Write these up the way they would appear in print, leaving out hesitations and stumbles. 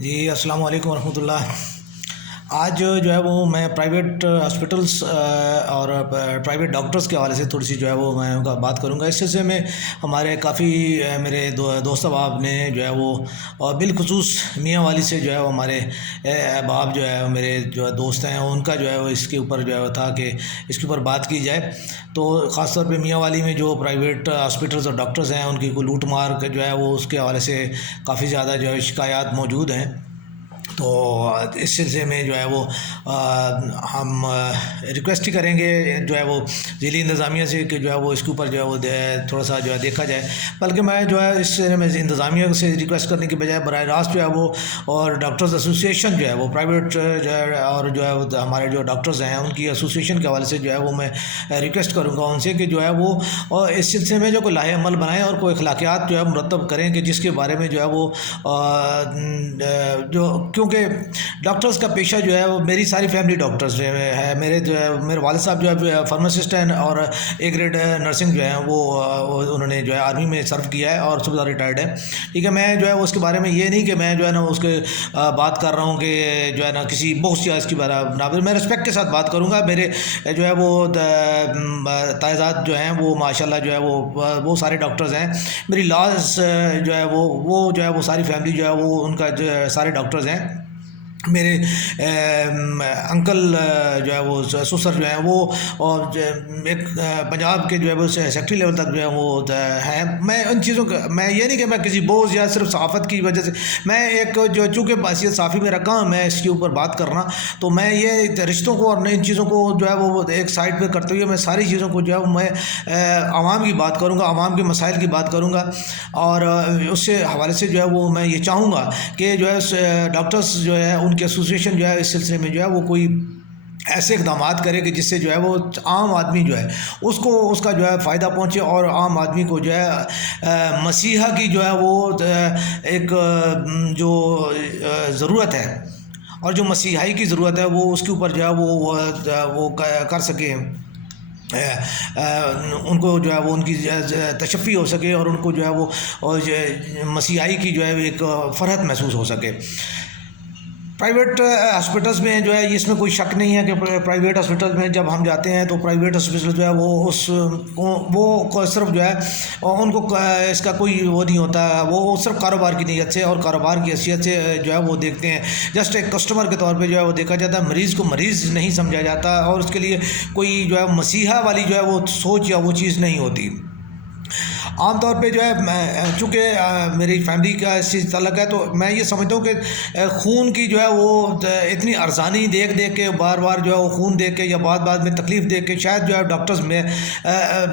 جی السلام علیکم ورحمۃ اللہ۔ آج جو ہے وہ میں پرائیویٹ ہاسپٹلس اور پرائیویٹ ڈاکٹرز کے حوالے سے تھوڑی سی جو ہے وہ میں ان کا بات کروں گا۔ اس سلسلے میں ہمارے کافی میرے دوست احباب نے جو ہے وہ اور بالخصوص میاں والی سے جو ہے وہ ہمارے احباب جو ہے میرے جو دوست ہیں ان کا جو ہے وہ اس کے اوپر جو ہے وہ تھا کہ اس کے اوپر بات کی جائے۔ تو خاص طور پہ میاں والی میں جو پرائیویٹ ہاسپٹلز اور ڈاکٹرز ہیں ان کی کوئی لوٹ مار جو ہے وہ اس کے حوالے سے کافی زیادہ جو ہے شکایات موجود ہیں۔ تو اس سلسلے میں جو ہے وہ ہم ریکویسٹ ہی کریں گے جو ہے وہ ضلعی انتظامیہ سے کہ جو ہے وہ اس کے اوپر جو ہے وہ تھوڑا سا جو ہے دیکھا جائے۔ بلکہ میں جو ہے اس سلسلے میں انتظامیہ سے ریکویسٹ کرنے کی بجائے براہ راست جو ہے وہ اور ڈاکٹرز ایسوسیشن جو ہے وہ پرائیویٹ جو ہے اور جو ہے ہمارے جو ڈاکٹرز ہیں ان کی ایسوسیشن کے حوالے سے جو ہے وہ میں ریکویسٹ کروں گا ان سے کہ جو ہے وہ اس سلسلے میں جو کوئی لاہے عمل بنائیں اور کوئی اخلاقیات جو ہے مرتب کریں کہ جس کے بارے میں جو ہے وہ جو کیونکہ ڈاکٹرز کا پیشہ جو ہے وہ میری ساری فیملی ڈاکٹرز جو ہے میرے جو ہے میرے والد صاحب جو ہے فارماسسٹ ہیں اور اے گریڈ نرسنگ جو ہیں وہ انہوں نے جو ہے آرمی میں سرو کیا ہے اور صبح ریٹائرڈ ہے، ٹھیک ہے۔ میں جو ہے اس کے بارے میں یہ نہیں کہ میں جو ہے نا اس کے بات کر رہا ہوں کہ جو ہے نا کسی بہت سی اس کی بارے میں رسپیکٹ کے ساتھ بات کروں گا۔ میرے جو ہے وہ تائزاد جو ہیں وہ ماشاءاللہ جو ہے وہ سارے ڈاکٹرز ہیں۔ میری لاز جو ہے وہ جو ہے وہ ساری فیملی جو ہے وہ ان کا جو ہے سارے ڈاکٹرز ہیں۔ میرے انکل جو ہے وہ سسر جو ہیں وہ اور ایک پنجاب کے جو ہے وہ سیکٹری لیول تک جو ہے وہ ہیں۔ میں ان چیزوں کا میں یہ نہیں کہ میں کسی بوجھ یا صرف صحافت کی وجہ سے میں ایک جو چونکہ حیثیت صحافی میں رکھا ہوں میں اس کے اوپر بات کرنا، تو میں یہ رشتوں کو اور ان چیزوں کو جو ہے وہ ایک سائڈ پہ کرتے ہوئے میں ساری چیزوں کو جو ہے میں عوام کی بات کروں گا، عوام کے مسائل کی بات کروں گا، اور اس سے حوالے سے جو ہے وہ میں یہ چاہوں گا کہ جو ہے ڈاکٹرز جو ہے ان کی ایسوسیشن جو ہے اس سلسلے میں جو ہے وہ کوئی ایسے اقدامات کرے کہ جس سے جو ہے وہ عام آدمی جو ہے اس کا جو ہے فائدہ پہنچے اور عام آدمی کو جو ہے مسیحا کی جو ہے وہ ایک جو ضرورت ہے اور جو مسیحائی کی ضرورت ہے وہ اس کے اوپر جو ہے وہ کر سکیں، ان کو جو ہے وہ ان کی تشفی ہو سکے اور ان کو جو ہے وہ مسیحائی کی جو ہے ایک فرحت محسوس ہو سکے۔ پرائیویٹ ہاسپٹلز میں جو ہے اس میں کوئی شک نہیں ہے کہ پرائیویٹ ہاسپٹل میں جب ہم جاتے ہیں تو پرائیویٹ ہاسپٹل جو ہے وہ صرف جو ہے ان کو اس کا کوئی وہ نہیں ہوتا، وہ صرف کاروبار کی نیت سے اور کاروبار کی حیثیت سے جو ہے وہ دیکھتے ہیں، جسٹ ایک کسٹمر کے طور پہ جو ہے وہ دیکھا جاتا ہے، مریض کو مریض نہیں سمجھا جاتا اور اس کے لیے کوئی جو ہے مسیحا والی جو ہے وہ سوچ یا وہ چیز نہیں ہوتی۔ عام طور پہ جو ہے چونکہ میری فیملی کا اس چیز تعلق ہے تو میں یہ سمجھتا ہوں کہ خون کی جو ہے وہ اتنی ارزانی دیکھ کے بار بار جو ہے وہ خون دیکھ کے یا بعد میں تکلیف دیکھ کے شاید جو ہے ڈاکٹرز میں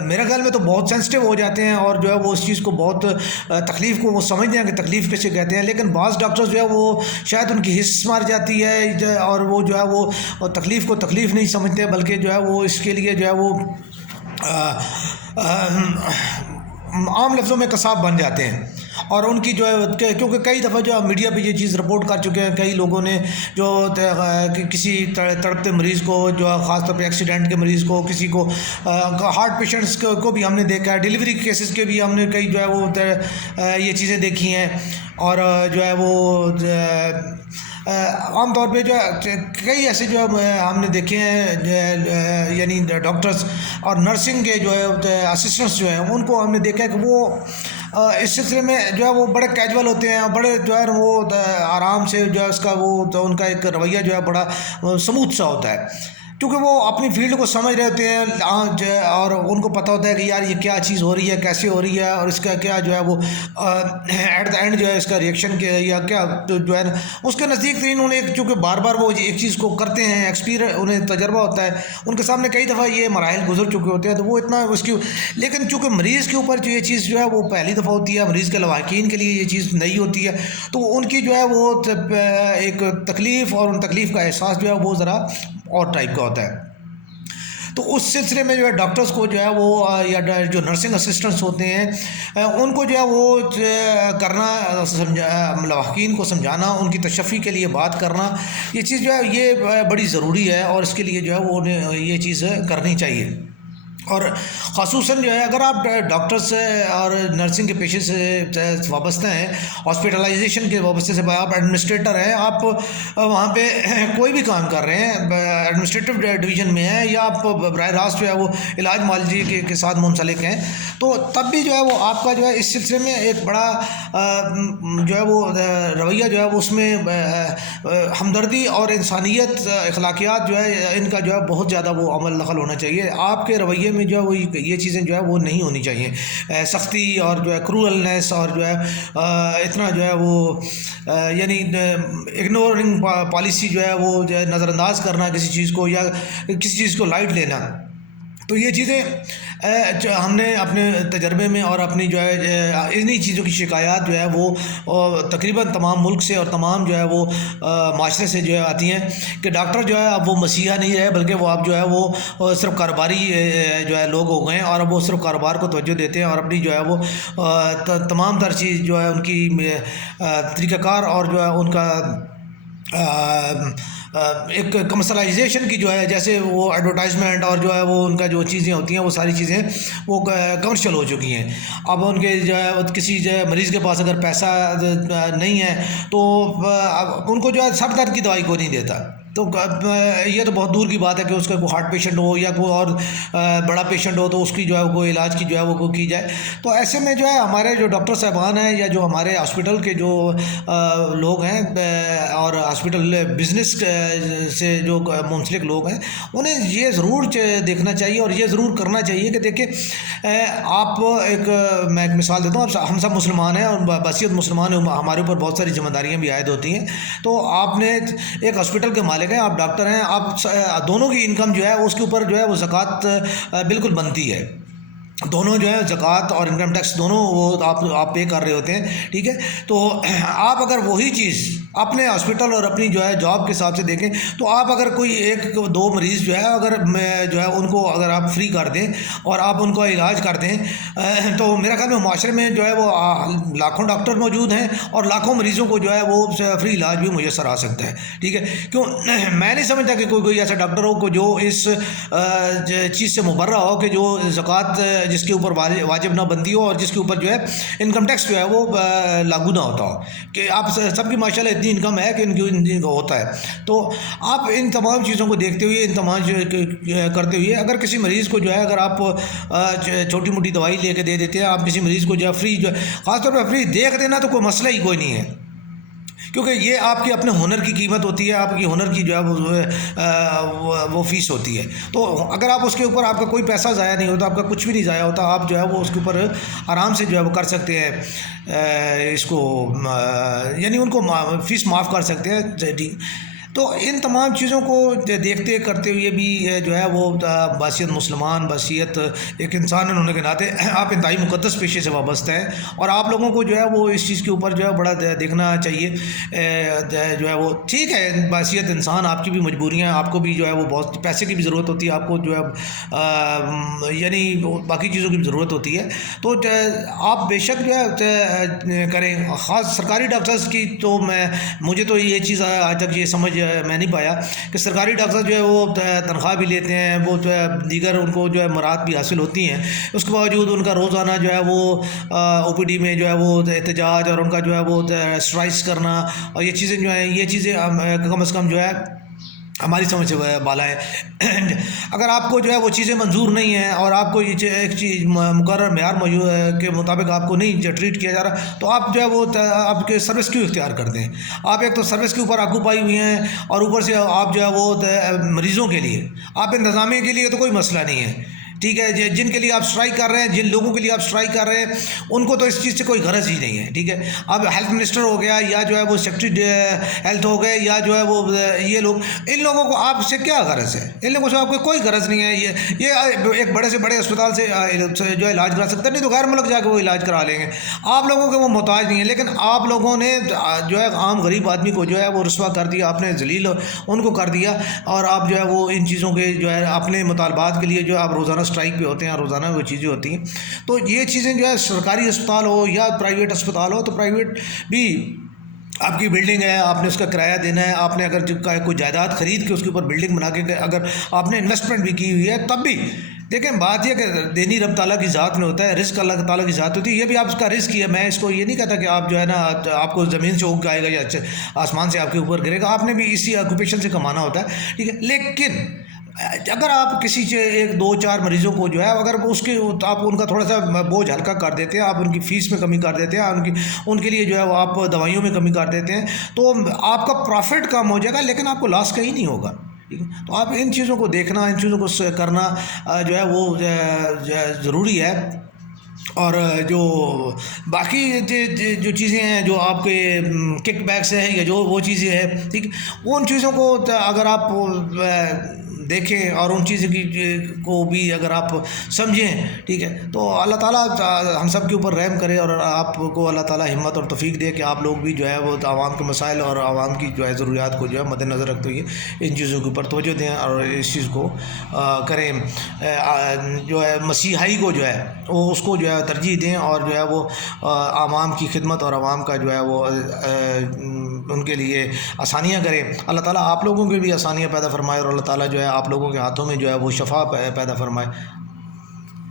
میرے خیال میں تو بہت سینسٹیو ہو جاتے ہیں اور جو ہے وہ اس چیز کو بہت تکلیف کو وہ سمجھتے ہیں کہ تکلیف کیسے کہتے ہیں، لیکن بعض ڈاکٹرز جو ہے وہ شاید ان کی حس مار جاتی ہے اور وہ جو ہے وہ تکلیف کو تکلیف نہیں سمجھتے بلکہ جو ہے وہ اس کے لیے جو ہے وہ عام لفظوں میں قصاب بن جاتے ہیں، اور ان کی جو ہے کیونکہ کئی دفعہ جو میڈیا پہ یہ چیز رپورٹ کر چکے ہیں کئی لوگوں نے جو کسی تڑپتے مریض کو جو خاص طور پہ ایکسیڈنٹ کے مریض کو، کسی کو ہارٹ پیشنٹس کو بھی ہم نے دیکھا ہے، ڈیلیوری کیسز کے بھی ہم نے کئی جو ہے وہ یہ چیزیں دیکھی ہیں، اور جو ہے وہ عام طور پہ جو ہے کئی ایسے جو ہم نے دیکھے ہیں یعنی ڈاکٹرز اور نرسنگ کے جو ہے اسسٹنٹس جو ہیں ان کو ہم نے دیکھا ہے کہ وہ اس سلسلے میں جو ہے وہ بڑے کیجول ہوتے ہیں، بڑے جو ہے وہ آرام سے جو ہے اس کا وہ ان کا ایک رویہ جو ہے بڑا سموتھ سا ہوتا ہے، کیونکہ وہ اپنی فیلڈ کو سمجھ رہے ہوتے ہیں اور ان کو پتہ ہوتا ہے کہ یار یہ کیا چیز ہو رہی ہے، کیسے ہو رہی ہے، اور اس کا کیا جو ہے وہ ایٹ دا اینڈ جو ہے اس کا ریئیکشن کیا یا کیا جو ہے اس کے نزدیک ترین انہیں چونکہ بار بار وہ ایک چیز کو کرتے ہیں، انہیں تجربہ ہوتا ہے، ان کے سامنے کئی دفعہ یہ مراحل گزر چکے ہوتے ہیں تو وہ اتنا اس کی، لیکن چونکہ مریض کے اوپر جو یہ چیز جو ہے وہ پہلی دفعہ ہوتی ہے، مریض کے لواحقین کے لیے یہ چیز نئی ہوتی ہے، تو ان کی جو ہے وہ ایک تکلیف اور ان تکلیف کا احساس جو ہے وہ ذرا اور ٹائپ کا ہوتا ہے۔ تو اس سلسلے میں جو ہے ڈاکٹرز کو جو ہے وہ یا جو نرسنگ اسسٹنٹس ہوتے ہیں ان کو جو ہے وہ کرنا لواحقین کو سمجھانا، ان کی تشفی کے لیے بات کرنا، یہ چیز جو ہے یہ بڑی ضروری ہے اور اس کے لیے جو ہے وہ انہیں یہ چیز کرنی چاہیے۔ اور خصوصاً جو ہے اگر آپ ڈاکٹر سے اور نرسنگ کے پیشے سے وابستہ ہیں، ہاسپٹلائزیشن کے وابستے سے، آپ ایڈمنسٹریٹر ہیں، آپ وہاں پہ کوئی بھی کام کر رہے ہیں، ایڈمنسٹریٹو ڈویژن میں ہیں، یا آپ براہ راست جو ہے وہ علاج معالجے کے ساتھ منسلک ہیں، تو تب بھی جو ہے وہ آپ کا جو ہے اس سلسلے میں ایک بڑا جو ہے وہ رویہ جو ہے وہ اس میں ہمدردی اور انسانیت، اخلاقیات جو ہے ان کا جو ہے بہت زیادہ وہ عمل دخل ہونا چاہیے آپ کے رویے میں، جو ہے وہ یہ چیزیں جو ہے وہ نہیں ہونی چاہیے، سختی اور جو ہے کرولنیس اور جو ہے اتنا جو ہے وہ یعنی اگنورنگ پالیسی جو ہے وہ جو ہے نظر انداز کرنا کسی چیز کو، یا کسی چیز کو لائٹ لینا، تو یہ چیزیں ہم نے اپنے تجربے میں اور اپنی جو ہے انہی چیزوں کی شکایات جو ہے وہ تقریباً تمام ملک سے اور تمام جو ہے وہ معاشرے سے جو ہے آتی ہیں کہ ڈاکٹر جو ہے اب وہ مسیحا نہیں رہے، بلکہ وہ اب جو ہے وہ صرف کاروباری جو ہے لوگ ہو گئے ہیں، اور اب وہ صرف کاروبار کو توجہ دیتے ہیں، اور اپنی جو ہے وہ تمام تر چیز جو ہے ان کی طریقہ کار اور جو ہے ان کا ایک کمرشلائزیشن کی جو ہے، جیسے وہ ایڈورٹائزمنٹ اور جو ہے وہ ان کا جو چیزیں ہوتی ہیں وہ ساری چیزیں وہ کمرشل ہو چکی ہیں۔ اب ان کے جو ہے کسی جو ہے مریض کے پاس اگر پیسہ نہیں ہے تو ان کو جو ہے سر درد کی دوائی کو نہیں دیتا، تو یہ تو بہت دور کی بات ہے کہ اس کا کوئی ہارٹ پیشنٹ ہو یا کوئی اور بڑا پیشنٹ ہو تو اس کی جو ہے وہ علاج کی جو ہے وہ کی جائے۔ تو ایسے میں جو ہے ہمارے جو ڈاکٹر صاحبان ہیں یا جو ہمارے ہاسپٹل کے جو لوگ ہیں اور ہاسپٹل بزنس سے جو منسلک لوگ ہیں، انہیں یہ ضرور دیکھنا چاہیے اور یہ ضرور کرنا چاہیے کہ دیکھیں آپ میں ایک مثال دیتا ہوں، ہم سب مسلمان ہیں اور بحیثیت مسلمان ہیں، ہمارے اوپر بہت ساری ذمہ داریاں بھی عائد ہوتی ہیں، تو آپ نے ایک ہاسپٹل کے مالک ہیں، آپ ڈاکٹر ہیں، آپ دونوں کی انکم جو ہے اس کے اوپر جو ہے وہ زکوٰۃ بالکل بنتی ہے، دونوں جو ہے زکوٰۃ اور انکم ٹیکس دونوں وہ آپ پے کر رہے ہوتے ہیں، ٹھیک ہے۔ تو آپ اگر وہی چیز اپنے ہاسپٹل اور اپنی جو ہے جاب کے حساب سے دیکھیں تو آپ اگر کوئی ایک دو مریض جو ہے اگر جو ہے ان کو اگر آپ فری کر دیں اور آپ ان کا علاج کر دیں تو میرا خیال میں معاشرے میں جو ہے وہ لاکھوں ڈاکٹر موجود ہیں اور لاکھوں مریضوں کو جو ہے وہ فری علاج بھی میسر آ سکتا ہے، ٹھیک ہے۔ کیوں میں نہیں سمجھتا کہ کوئی ایسا ڈاکٹر ہو جو اس چیز سے مبرہ ہو کہ جو زکوٰۃ جس کے اوپر واجب نہ بنتی ہو اور جس کے اوپر جو ہے انکم ٹیکس جو ہے وہ لاگو نہ ہوتا ہو، کہ آپ سب کی ماشاء اللہ اتنی انکم ہے کہ ان کو ہوتا ہے، تو آپ ان تمام چیزوں کو دیکھتے ہوئے، ان تمام کرتے ہوئے اگر کسی مریض کو جو ہے اگر آپ چھوٹی موٹی دوائی لے کے دے دیتے ہیں، آپ کسی مریض کو جو ہے فری، جو ہے خاص طور پہ فری دیکھ دینا تو کوئی مسئلہ ہی کوئی نہیں ہے، کیونکہ یہ آپ کے اپنے ہنر کی قیمت ہوتی ہے، آپ کی ہنر کی جو ہے وہ فیس ہوتی ہے، تو اگر آپ اس کے اوپر آپ کا کوئی پیسہ ضائع نہیں ہوتا، آپ کا کچھ بھی نہیں ضائع ہوتا، آپ جو ہے وہ اس کے اوپر آرام سے جو ہے وہ کر سکتے ہیں، اس کو یعنی ان کو فیس معاف کر سکتے ہیں۔ تو ان تمام چیزوں کو دیکھتے کرتے ہوئے بھی جو ہے وہ بحیثیت مسلمان، بحیثیت ایک انسان ہونے کے ناطے آپ انتہائی مقدس پیشے سے وابستہ ہیں، اور آپ لوگوں کو جو ہے وہ اس چیز کے اوپر جو ہے بڑا دیکھنا چاہیے، جو ہے وہ ٹھیک ہے، بحیثیت انسان آپ کی بھی مجبوریاں، آپ کو بھی جو ہے وہ بہت پیسے کی بھی ضرورت ہوتی ہے، آپ کو جو ہے یعنی باقی چیزوں کی بھی ضرورت ہوتی ہے، تو آپ بے شک جو ہے کریں، خاص سرکاری ڈاکٹرز کی تو مجھے تو یہ چیز آج تک یہ سمجھ میں نہیں پایا کہ سرکاری ڈاکٹر جو ہے وہ تنخواہ بھی لیتے ہیں، وہ دیگر ان کو جو ہے مراد بھی حاصل ہوتی ہیں، اس کے باوجود ان کا روزانہ جو ہے وہ او پی ڈی میں جو ہے وہ احتجاج اور ان کا جو ہے وہ اسٹرائکس کرنا اور یہ چیزیں جو ہیں، یہ چیزیں کم از کم جو ہے ہماری سمجھ سے بالا ہے۔ اگر آپ کو جو ہے وہ چیزیں منظور نہیں ہیں اور آپ کو یہ ایک چیز مقرر معیار کے مطابق آپ کو نہیں ٹریٹ کیا جا رہا، تو آپ جو ہے وہ آپ کے سروس کیوں اختیار کرتے ہیں؟ آپ ایک تو سروس کے اوپر آکوپائی ہوئی ہیں اور اوپر سے آپ جو ہے وہ مریضوں کے لیے، آپ انتظامیہ کے لیے تو کوئی مسئلہ نہیں ہے، ٹھیک ہے، جن کے لیے آپ اسٹرائک کر رہے ہیں، جن لوگوں کے لیے آپ اسٹرائک کر رہے ہیں ان کو تو اس چیز سے کوئی غرض ہی نہیں ہے، ٹھیک ہے۔ اب ہیلتھ منسٹر ہو گیا یا جو ہے وہ سیکرٹری ہیلتھ ہو گئے یا جو ہے وہ یہ لوگ، ان لوگوں کو آپ سے کیا غرض ہے؟ ان لوگوں سے آپ کو کوئی غرض نہیں ہے، یہ ایک بڑے سے بڑے اسپتال سے جو ہے علاج کرا سکتے ہیں، نہیں تو غیر ملک جا کے وہ علاج کرا لیں گے، آپ لوگوں کے وہ محتاج نہیں ہے، لیکن آپ لوگوں نے جو ہے عام غریب آدمی کو جو ہے وہ رسوا کر دیا، آپ نے ذلیل ان کو کر دیا، اور آپ جو ہے وہ ان چیزوں کے جو ہے اپنے مطالبات کے لیے جو ہے آپ روزانہ اسٹرائک پہ ہوتے ہیں، روزانہ وہ چیزیں ہوتی ہیں، تو یہ چیزیں جو ہے سرکاری اسپتال ہو یا پرائیویٹ اسپتال ہو، تو پرائیویٹ بھی آپ کی بلڈنگ ہے، آپ نے اس کا کرایہ دینا ہے، آپ نے اگر کوئی جائیداد خرید کے اس کے اوپر بلڈنگ بنا کے اگر آپ نے انویسٹمنٹ بھی کی ہوئی ہے، تب بھی دیکھیں بات یہ کہ دینی رب تعالیٰ کی ذات میں ہوتا ہے، رزق اللہ تعالیٰ کی ذات ہوتی ہے، یہ بھی آپ کا رزق ہی ہے. میں اس کو یہ نہیں کہتا کہ آپ جو ہے نا آپ کو زمین سے اگ آئے گا یا آسمان سے آپ کے اوپر گرے گا، آپ نے بھی اسی آکوپیشن سے کمانا ہوتا ہے، ٹھیک ہے. لیکن اگر آپ کسی ایک دو چار مریضوں کو جو ہے اگر اس کے آپ ان کا تھوڑا سا بوجھ ہلکا کر دیتے ہیں، آپ ان کی فیس میں کمی کر دیتے ہیں، ان کے لیے جو ہے وہ آپ دوائیوں میں کمی کر دیتے ہیں، تو آپ کا پروفٹ کم ہو جائے گا لیکن آپ کو لاس کہیں نہیں ہوگا. ٹھیک ہے، تو آپ ان چیزوں کو دیکھنا، ان چیزوں کو کرنا جو ہے وہ ضروری ہے. اور جو باقی جو چیزیں ہیں جو آپ کے کک بیکس ہیں یا جو وہ چیزیں ہیں، ٹھیک، ان چیزوں کو اگر آپ دیکھیں اور ان چیزوں کی کو بھی اگر آپ سمجھیں، ٹھیک ہے، تو اللہ تعالیٰ ہم سب کے اوپر رحم کرے اور آپ کو اللہ تعالیٰ ہمت اور توفیق دے کہ آپ لوگ بھی جو ہے وہ عوام کے مسائل اور عوام کی جو ہے ضروریات کو جو ہے مد نظر رکھتے ہوئے ان چیزوں کے اوپر توجہ دیں اور اس چیز کو کریں. جو ہے مسیحائی کو جو ہے وہ اس کو جو ہے ترجیح دیں اور جو ہے وہ عوام کی خدمت اور عوام کا جو ہے وہ ان کے لیے آسانیاں کرے. اللہ تعالیٰ آپ لوگوں کے بھی آسانیاں پیدا فرمائے اور اللہ تعالیٰ جو ہے آپ لوگوں کے ہاتھوں میں جو ہے وہ شفا پیدا فرمائے.